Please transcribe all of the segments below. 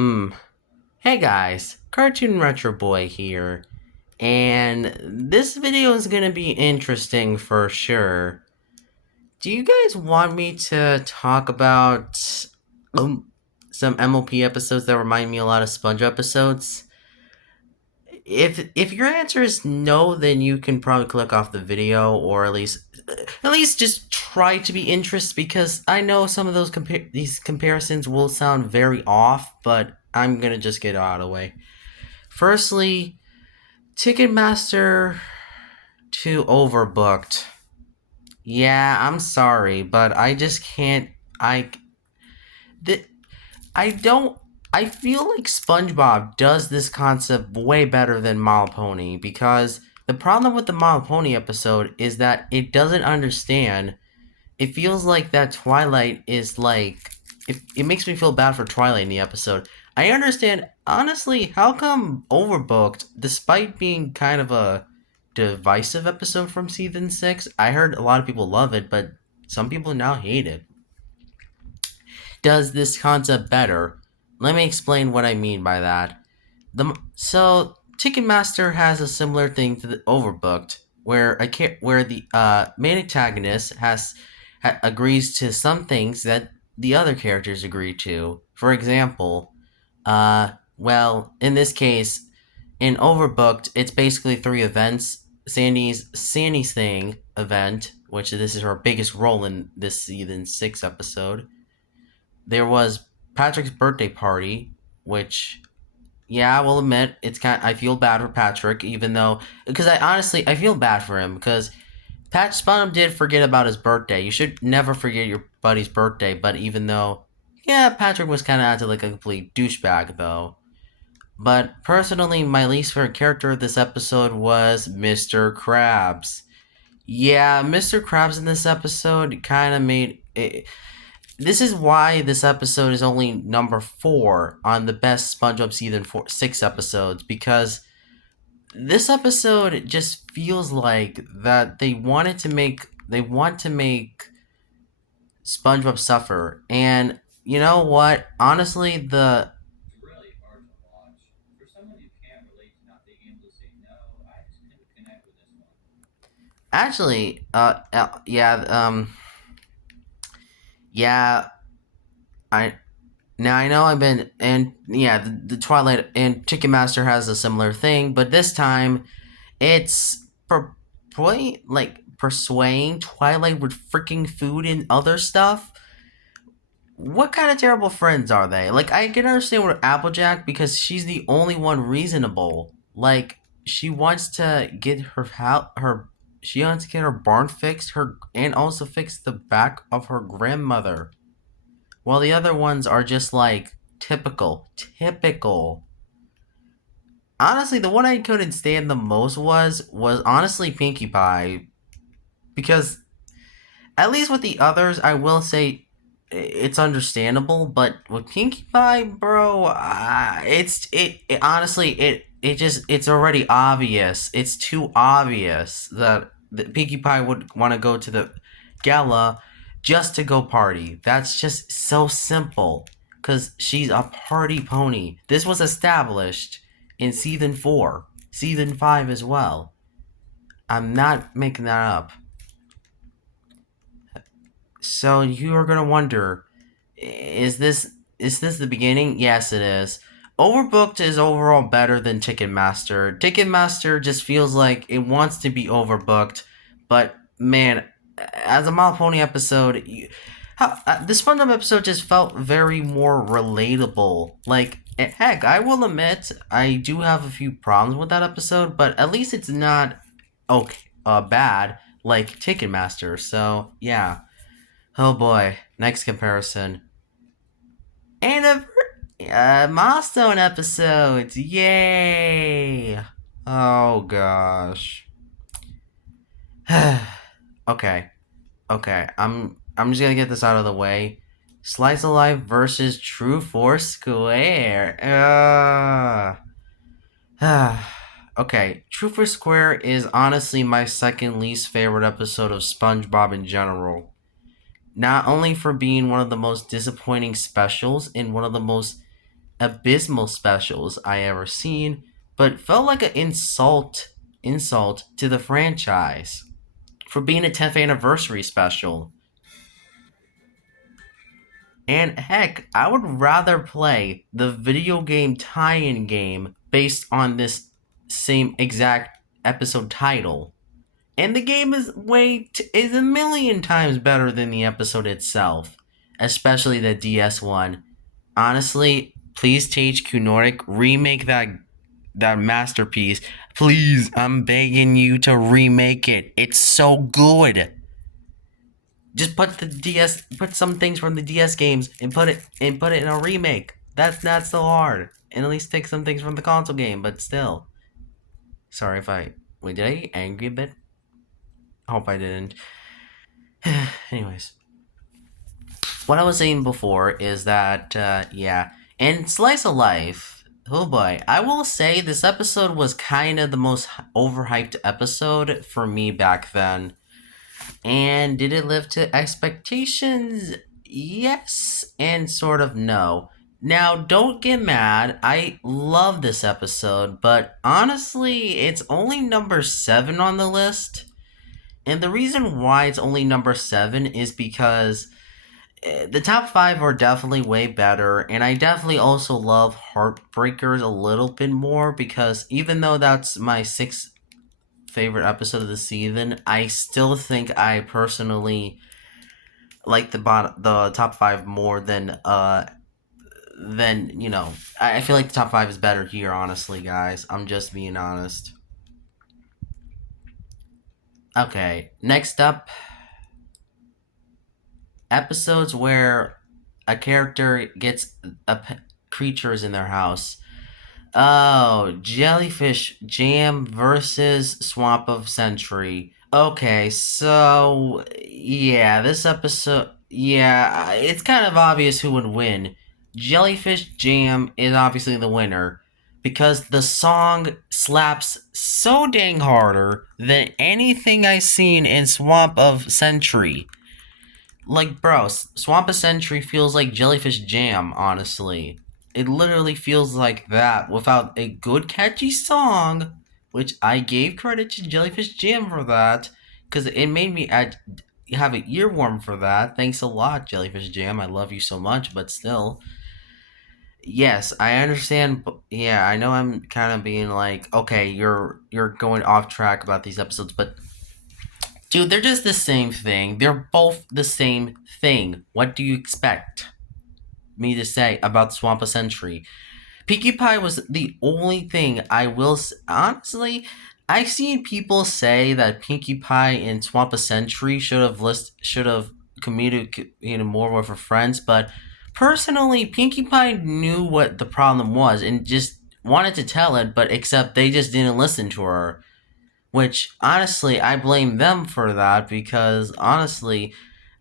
Hmm. Hey guys, Cartoon Retro Boy here, and this video is gonna be interesting for sure. Do you guys want me to talk about some MLP episodes that remind me a lot of Sponge episodes? If your answer is no, then you can probably click off the video, or at least just try to be interested, because I know some of these comparisons will sound very off, but I'm gonna just get out of the way. Firstly, Ticketmaster to overbooked. Yeah, I'm sorry, but I just can't. Th- I don't. I feel like SpongeBob does this concept way better than My Little Pony, because the problem with the My Little Pony episode is that it doesn't understand. It feels like that Twilight is like. It makes me feel bad for Twilight in the episode. I understand, honestly, how come overbooked, despite being kind of a divisive episode from season 6? I heard a lot of people love it, but some people now hate it. Does this concept better? Let me explain what I mean by that. So Ticketmaster has a similar thing to the Overbooked, where the main antagonist agrees to some things that the other characters agree to. For example, in this case, in Overbooked, it's basically three events. Sandy's thing event, which this is her biggest role in this season 6 episode. There was Patrick's birthday party, which, yeah, I will admit, I feel bad for Patrick, even though, because I feel bad for him, because Pat Spunham did forget about his birthday. You should never forget your buddy's birthday, but even though, yeah, Patrick was kind of acting like a complete douchebag, though. But personally, my least favorite character of this episode was Mr. Krabs. Yeah, Mr. Krabs in this episode kind of made it. This is why this episode is only number 4 on the best SpongeBob season 6 episodes, because this episode just feels like that they want to make SpongeBob suffer. And you know what? Honestly, the actually, yeah, I now I know I've been, and yeah, the Twilight and Ticketmaster has a similar thing, but this time it's persuading Twilight with freaking food and other stuff. What kind of terrible friends are they? Like, I can understand with Applejack, because she's the only one reasonable. Like, she wants to get she wants to get her barn fixed, and also fix the back of her grandmother. While the other ones are just like typical. Honestly, the one I couldn't stand the most was honestly Pinkie Pie, because at least with the others, I will say it's understandable, but with Pinkie Pie, bro, it honestly it's already obvious. It's too obvious that Pinkie Pie would want to go to the gala just to go party. That's just so simple, because she's a party pony. This was established in season 4, season 5 as well. I'm not making that up. So you are gonna wonder, is this the beginning? Yes, it is. Overbooked is overall better than Ticketmaster. Ticketmaster just feels like it wants to be overbooked, but man, as a Malpony episode, this Spongebob episode just felt very more relatable. Like, heck, I will admit I do have a few problems with that episode, but at least it's not bad like Ticketmaster. So yeah. Oh boy, next comparison. And milestone episodes, yay! Oh gosh. Okay, I'm just gonna get this out of the way. Slice of Life versus True Force Square. Okay, True Force Square is honestly my second least favorite episode of SpongeBob in general. Not only for being one of the most disappointing specials and one of the most abysmal specials I ever seen, but felt like an insult to the franchise for being a 10th anniversary special. And heck, I would rather play the video game tie-in game based on this same exact episode title. And the game is a million times better than the episode itself, especially the DS one. Honestly, please THQ Nordic remake that masterpiece. Please, I'm begging you to remake it. It's so good. Just put some things from the DS games and put it in a remake. That's not so hard. And at least take some things from the console game, but still. Sorry if I wait, did I get angry a bit? I hope I didn't. Anyways, what I was saying before is that yeah, and Slice of Life. Oh boy, I will say this episode was kind of the most overhyped episode for me back then. And did it live to expectations? Yes, and sort of no. Now, don't get mad. I love this episode, but honestly, it's only number 7 on the list. And the reason why it's only number 7 is because the top 5 are definitely way better. And I definitely also love Heartbreakers a little bit more because even though that's my sixth favorite episode of the season, I still think I personally like the top 5 more than I feel like the top 5 is better here, honestly, guys. I'm just being honest. Okay, next up, episodes where a character gets creatures in their house. Oh, Jellyfish Jam versus Swamp of Century. Okay, so yeah, this episode, yeah, it's kind of obvious who would win. Jellyfish Jam is obviously the winner because the song slaps so dang harder than anything I seen in Swamp of Century. Like, bro, Swamp of Century feels like Jellyfish Jam, honestly. It literally feels like that without a good, catchy song, which I gave credit to Jellyfish Jam for that, because it made me have an earworm for that. Thanks a lot, Jellyfish Jam. I love you so much, but still. Yes, I understand. Yeah, I know I'm kind of being like, okay, you're going off track about these episodes, but dude, they're just the same thing. They're both the same thing. What do you expect me to say about Swamp of Century? Pinkie Pie was the only thing I will honestly. I've seen people say that Pinkie Pie and Swamp of Century should have communicated more with her friends, but personally, Pinkie Pie knew what the problem was and just wanted to tell it, but except they just didn't listen to her. Which honestly, I blame them for that because honestly,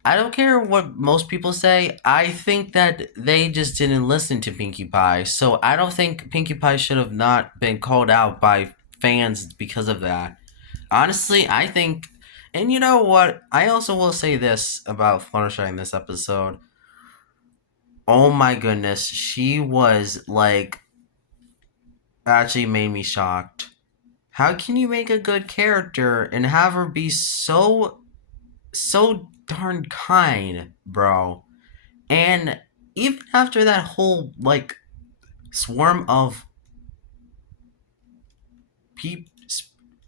I don't care what most people say. I think that they just didn't listen to Pinkie Pie. So I don't think Pinkie Pie should have not been called out by fans because of that. Honestly, I think, and you know what? I also will say this about Fluttershy in this episode. Oh my goodness, she was like actually made me shocked. How can you make a good character and have her be so darn kind, bro? And even after that whole like swarm of peep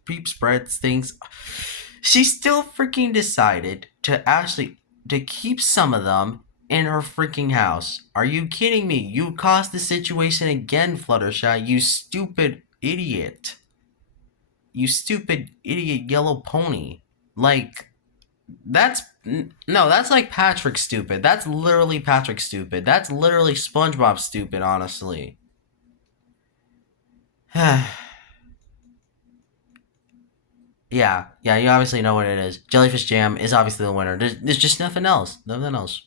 peep spreads things, she still freaking decided to actually to keep some of them in her freaking house. Are you kidding me? You caused the situation again, Fluttershy. You stupid idiot. You stupid idiot yellow pony. Like that's no, that's like Patrick stupid. That's literally Patrick stupid. That's literally SpongeBob stupid, honestly. Yeah, yeah, you obviously know what it is. Jellyfish Jam is obviously the winner. There's just nothing else. Nothing else.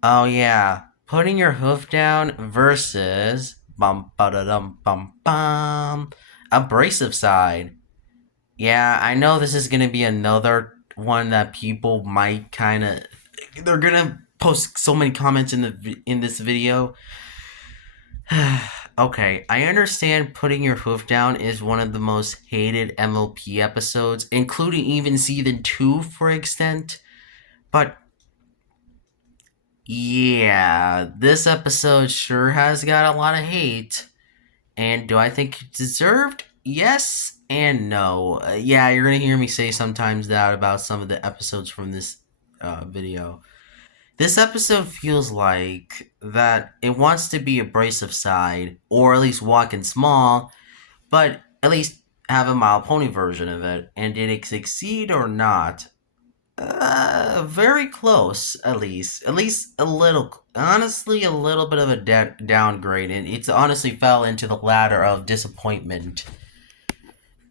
Oh yeah, putting your hoof down versus bum ba da dum bum bum abrasive side. Yeah, I know this is gonna be another one that people might kind of they're gonna post so many comments in this video. Okay, I understand putting your hoof down is one of the most hated MLP episodes, including even season 2 for extent. But yeah, this episode sure has got a lot of hate. And do I think it deserved? Yes and no. Yeah, you're gonna hear me say sometimes that about some of the episodes from this video. This episode feels like that it wants to be abrasive side, or at least walking small, but at least have a mild pony version of it. And did it succeed or not? Very close, at least. At least a little. Honestly, a little bit of a downgrade, and it's honestly fell into the ladder of disappointment.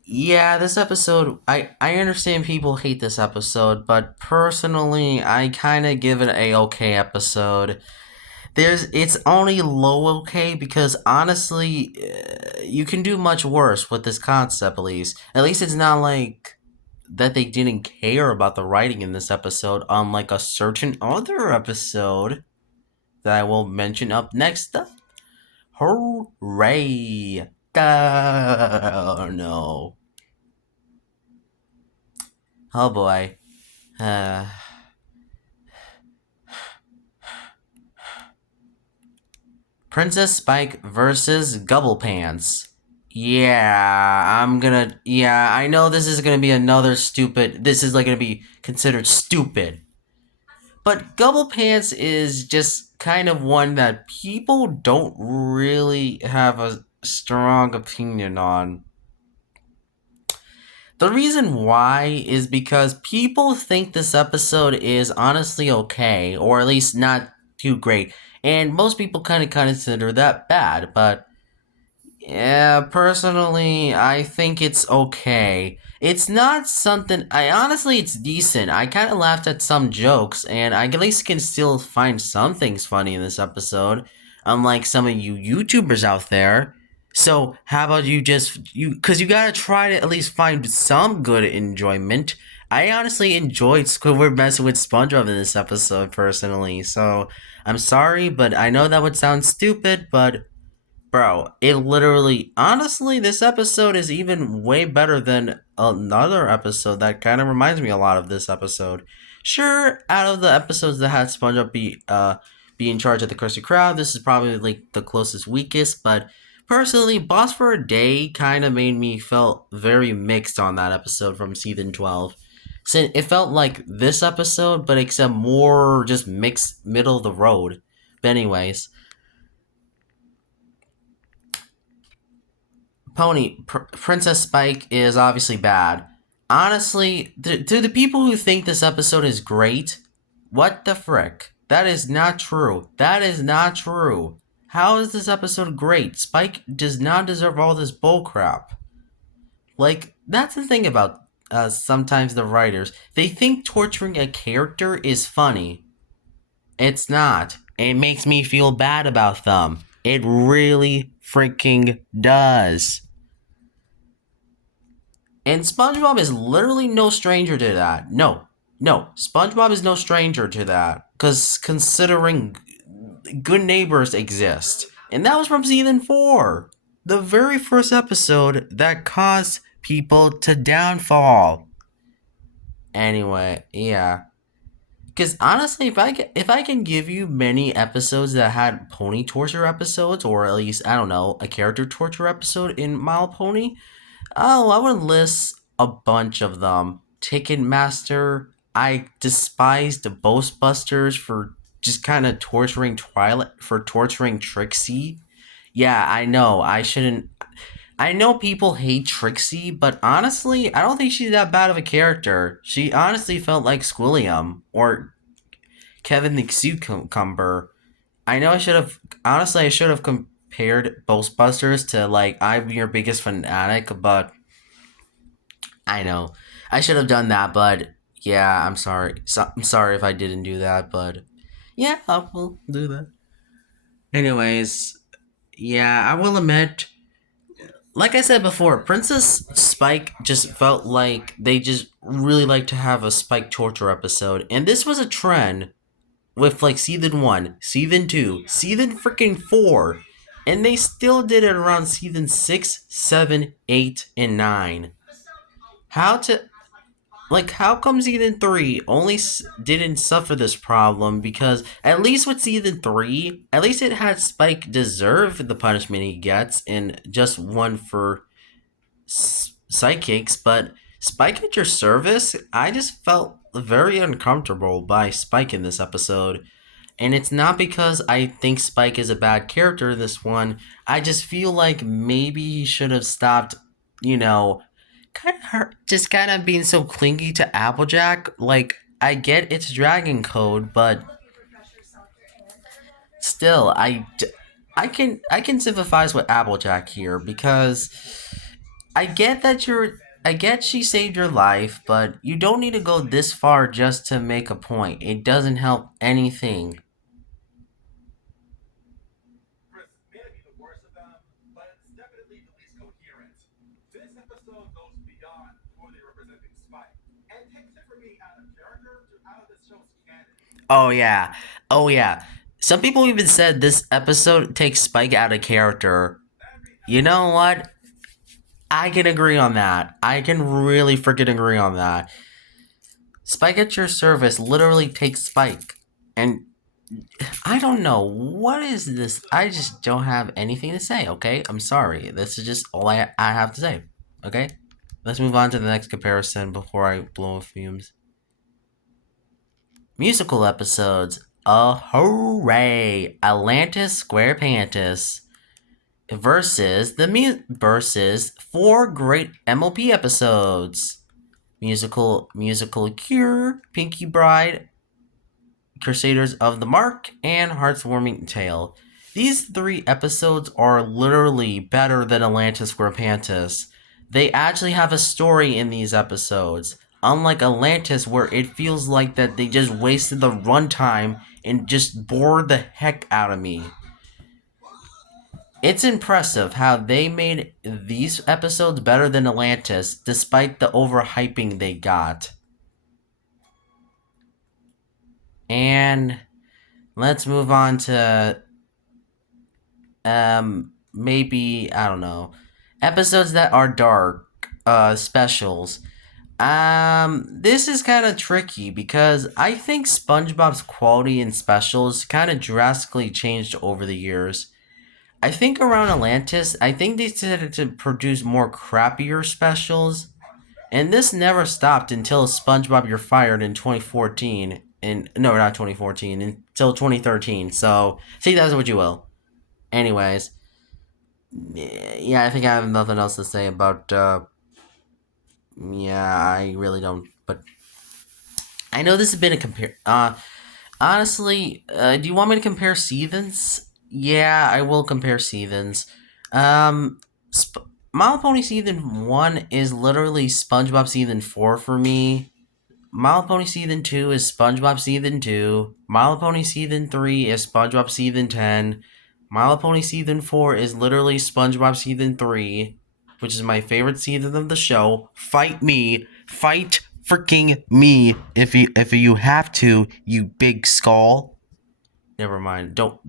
Yeah, this episode, I understand people hate this episode, but personally, I kind of give it a okay episode. It's only low okay because honestly, you can do much worse with this concept. At least it's not like that they didn't care about the writing in this episode, unlike a certain other episode that I will mention up next. Hooray! No. Oh boy. Uh, Princess Spike versus Gubble Pants. Yeah, Yeah, I know this is gonna be another stupid. This is like gonna be considered stupid. But Gubble Pants is just kind of one that people don't really have a strong opinion on. The reason why is because people think this episode is honestly okay, or at least not too great. And most people kind of consider that bad, but yeah, personally, I think it's okay. It's not something. I honestly, it's decent. I kind of laughed at some jokes, and I at least can still find some things funny in this episode, unlike some of you YouTubers out there. So, how about you just you? Because you gotta try to at least find some good enjoyment. I honestly enjoyed Squidward messing with SpongeBob in this episode personally. So, I'm sorry, but I know that would sound stupid, but bro, it literally, honestly, this episode is even way better than another episode that kind of reminds me a lot of this episode. Sure, out of the episodes that had SpongeBob be in charge of the Krusty Krab, this is probably like the closest weakest. But personally, Boss for a Day kind of made me felt very mixed on that episode from season 12. So it felt like this episode, but except more just mixed middle of the road. But anyways, Princess Spike is obviously bad. Honestly, to the people who think this episode is great, what the frick? That is not true. That is not true. How is this episode great? Spike does not deserve all this bullcrap. Like, that's the thing about sometimes the writers. They think torturing a character is funny. It's not. It makes me feel bad about them. It really freaking does. And SpongeBob is literally no stranger to that. No, no, SpongeBob is no stranger to that. Because considering good neighbors exist. And that was from season 4. The very first episode that caused people to downfall. Anyway, yeah. Because honestly, if I can give you many episodes that had pony torture episodes, or at least I don't know a character torture episode in Mile Pony, oh, I would list a bunch of them. Ticketmaster. I despised the Ghostbusters for just kind of torturing Twilight for torturing Trixie. Yeah, I know. I shouldn't. I know people hate Trixie, but honestly, I don't think she's that bad of a character. She honestly felt like Squilliam or Kevin the Cucumber. I know I should have. Honestly, I should have compared Ghostbusters to like I'm your biggest fanatic, but I know. I should have done that, but yeah, I'm sorry. I'm sorry if I didn't do that, but yeah, I will do that. Anyways, yeah, I will admit, like I said before, Princess Spike just felt like they just really like to have a Spike torture episode, and this was a trend with like season 1, season 2, season freaking 4. and they still did it around season 6, 7, 8, and 9. How to how come season 3 only didn't suffer this problem? Because at least with season 3, at least it had Spike deserve the punishment he gets and just one for psychics. But Spike at your service, I just felt very uncomfortable by Spike in this episode. And it's not because I think Spike is a bad character in this one. I just feel like maybe he should have stopped, you know, just kind of being so clingy to Applejack. Like, I get it's Dragon Code, but still, I can sympathize with Applejack here because I get that I get she saved your life, but you don't need to go this far just to make a point. It doesn't help anything. Oh yeah. Oh yeah. Some people even said this episode takes Spike out of character. You know what? I can agree on that. I can really freaking agree on that. Spike at your service literally takes Spike. And I don't know. What is this? I just don't have anything to say, okay? I'm sorry. This is just all I have to say, okay? Let's move on to the next comparison before I blow fumes. Musical episodes. Oh, hooray! Atlantis Square versus versus four great MLP episodes. Musical Cure, Pinky Bride, Crusaders of the Mark, and Heartwarming Tale. These three episodes are literally better than Atlantis Square. They actually have a story in these episodes. Unlike Atlantis, where it feels like that they just wasted the runtime and just bored the heck out of me. It's impressive how they made these episodes better than Atlantis, despite the overhyping they got. And let's move on to maybe I don't know episodes that are dark specials. This is kind of tricky because I think SpongeBob's quality in specials kind of drastically changed over the years. I think around Atlantis, I think they decided to produce more crappier specials, and this never stopped until SpongeBob You're Fired in 2014. And no, not 2014, until 2013. So, see, that's what you will. Anyways, yeah, I think I have nothing else to say about. Yeah, I really don't. But I know this has been a compare. Honestly, do you want me to compare seasons? Yeah, I will compare seasons. Um, My Little Pony season 1 is literally SpongeBob season 4 for me. My Little Pony season 2 is SpongeBob season 2. My Little Pony season 3 is SpongeBob season 10. My Little Pony season 4 is literally SpongeBob season 3, which is my favorite season of the show. Fight me. Fight freaking me if you have to, you big skull. Never mind. Don't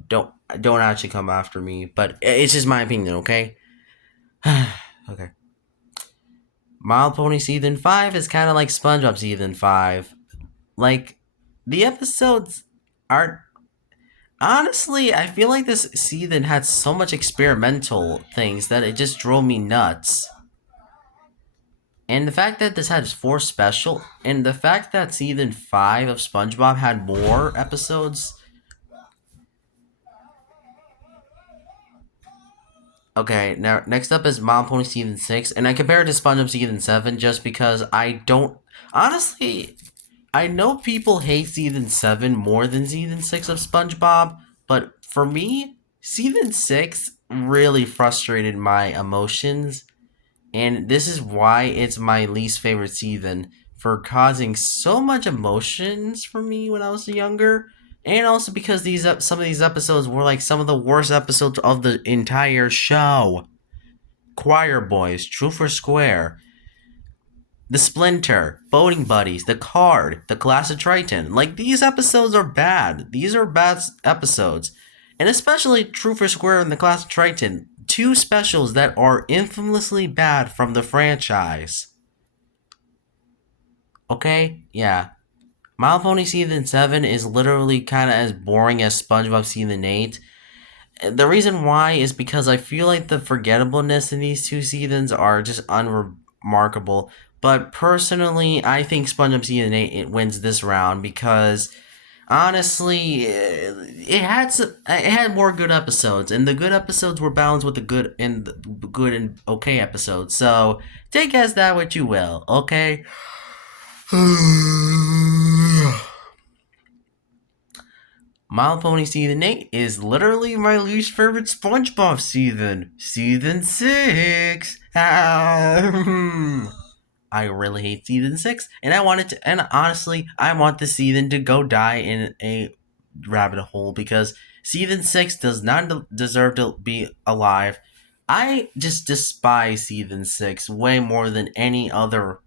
actually come after me, but it's just my opinion, okay? Okay. My Little Pony season 5 is kind of like SpongeBob season 5. Like, the episodes aren't. Honestly, I feel like this season had so much experimental things that it just drove me nuts. And the fact that this has four special, and the fact that season 5 of SpongeBob had more episodes. Okay, now next up is Mom Pony season 6, and I compare it to SpongeBob season 7 just because I don't. Honestly, I know people hate season 7 more than season 6 of SpongeBob, but for me, season 6 really frustrated my emotions, and this is why it's my least favorite season for causing so much emotions for me when I was younger. And also because some of these episodes were like some of the worst episodes of the entire show. Choir Boys, Truth or Square, the Splinter, Boating Buddies, The Card, The Class of Triton. Like, these episodes are bad. These are bad episodes. and especially True for Square and the Class of Triton, two specials that are infamously bad from the franchise. Okay? Yeah. My Little Pony Season 7 is literally kind of as boring as SpongeBob Season 8. The reason why is because I feel like the forgettableness in these two seasons are just unremarkable. But personally, I think SpongeBob Season 8 it wins this round because honestly, it had more good episodes, and the good episodes were balanced with the good and okay episodes. So take as that what you will, okay? My Little Pony Season 8 is literally my least favorite SpongeBob season. Season 6. I really hate season 6, and I want it to, and honestly, I want the season to go die in a rabbit hole because season 6 does not deserve to be alive. I just despise season 6 way more than any other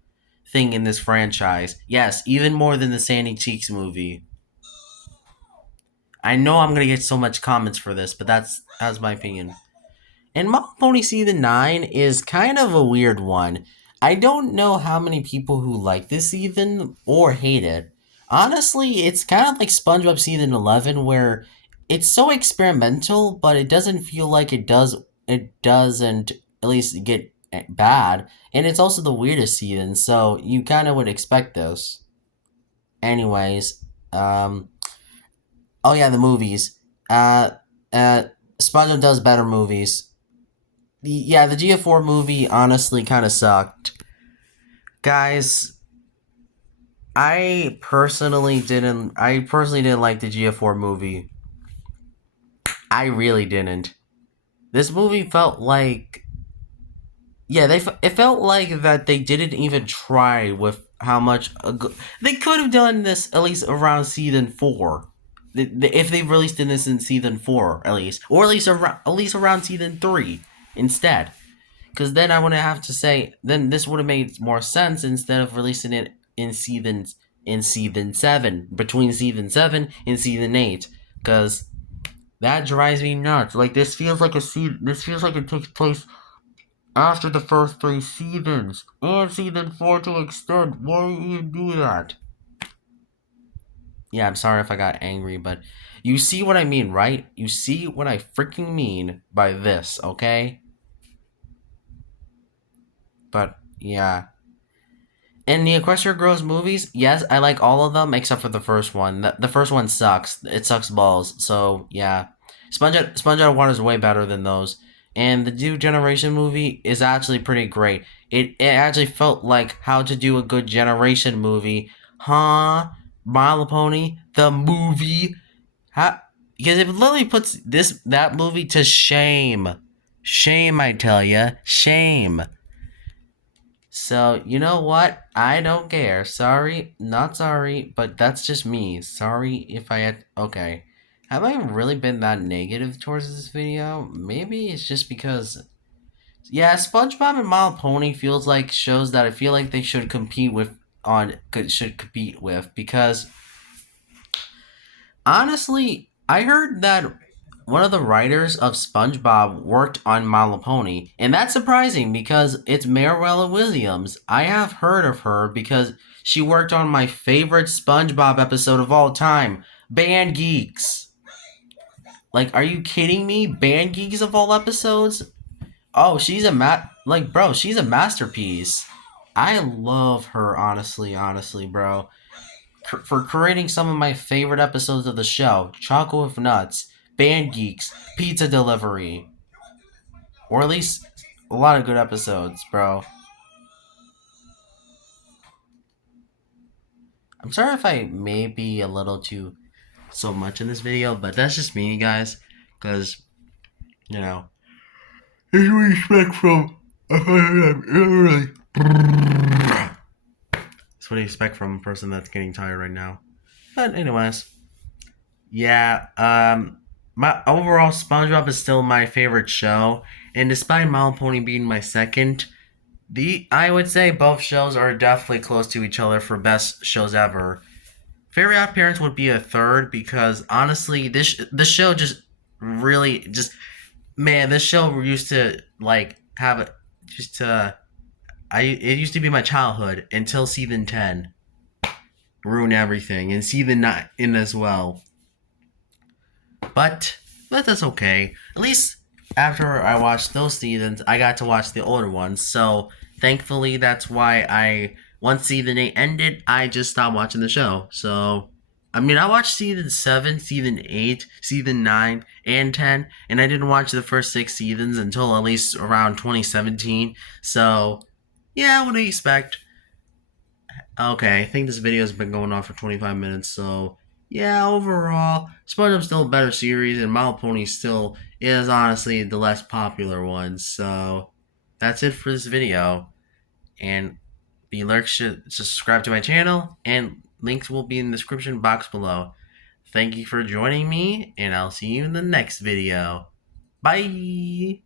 thing in this franchise. Yes, even more than the Sandy Cheeks movie. I know I'm gonna get so much comments for this, but that's my opinion. And My Little Pony Season 9 is kind of a weird one. I don't know how many people who like this season or hate it. Honestly, it's kind of like SpongeBob Season 11 where it's so experimental, but it doesn't feel like it doesn't at least get bad. And it's also the weirdest season, so you kind of would expect this. Anyways, oh yeah, the movies. Uh uh SpongeBob does better movies. Yeah, the GF4 movie honestly kind of sucked. Guys, I personally didn't like the GF4 movie. I really didn't. This movie felt like yeah, it felt like that they didn't even try with how much they could have done this at least around season 4. If they released this in season 4 at least, or at least around season 3 instead. Because then I wouldn't have to say. Then this would have made more sense instead of releasing it in season 7, between season 7 and season 8. Because that drives me nuts. Like this feels like a This feels like it takes place after the first 3 seasons and season 4 to extend. Why do you do that? Yeah, I'm sorry if I got angry, but you see what I mean, right? You see what I freaking mean by this, okay? But yeah. In the Equestria Girls movies, yes, I like all of them except for the first one. The first one sucks. It sucks balls. So yeah, Sponge Out of Water is way better than those. And the New Generation movie is actually pretty great. It actually felt like how to do a good Generation movie, huh? My Little Pony, the movie, how? Because it literally puts that movie to shame. Shame, I tell ya, shame. So, you know what? I don't care. Sorry, not sorry, but that's just me. Sorry if I had. Okay. Have I really been that negative towards this video? Maybe it's just because. Yeah, SpongeBob and My Little Pony feels like shows that I feel like they should compete with should compete with because honestly, I heard that one of the writers of SpongeBob worked on My Little Pony, and that's surprising because it's Mariella Williams. I have heard of her because she worked on my favorite SpongeBob episode of all time, Band Geeks. Like, are you kidding me? Band Geeks of all episodes? Oh, bro, she's a masterpiece. I love her, honestly, bro. For creating some of my favorite episodes of the show, Chocolate with Nuts, Band Geeks, Pizza Delivery, or at least a lot of good episodes, bro. I'm sorry if I may be a little too so much in this video, but that's just me, guys, because you know. It's respect from. That's what you expect from a person that's getting tired right now. But anyways, yeah. My overall SpongeBob is still my favorite show, and despite My Little Pony being my second, the I would say both shows are definitely close to each other for best shows ever. Fairy Odd Parents would be a third because honestly, this the show just really just man, this show used to like have it just I it used to be my childhood until season 10 ruined everything, and season 9 in as well. But that's okay. At least after I watched those seasons, I got to watch the older ones. So thankfully, that's why I once season 8 ended, I just stopped watching the show. So I mean, I watched season 7, season 8, season 9, and 10, and I didn't watch the first 6 seasons until at least around 2017. So, yeah, what do you expect? Okay, I think this video has been going on for 25 minutes, so yeah, overall, SpongeBob's still a better series, and My Little Pony still is honestly the less popular one, so that's it for this video. And the lurks should subscribe to my channel, and links will be in the description box below. Thank you for joining me, and I'll see you in the next video. Bye!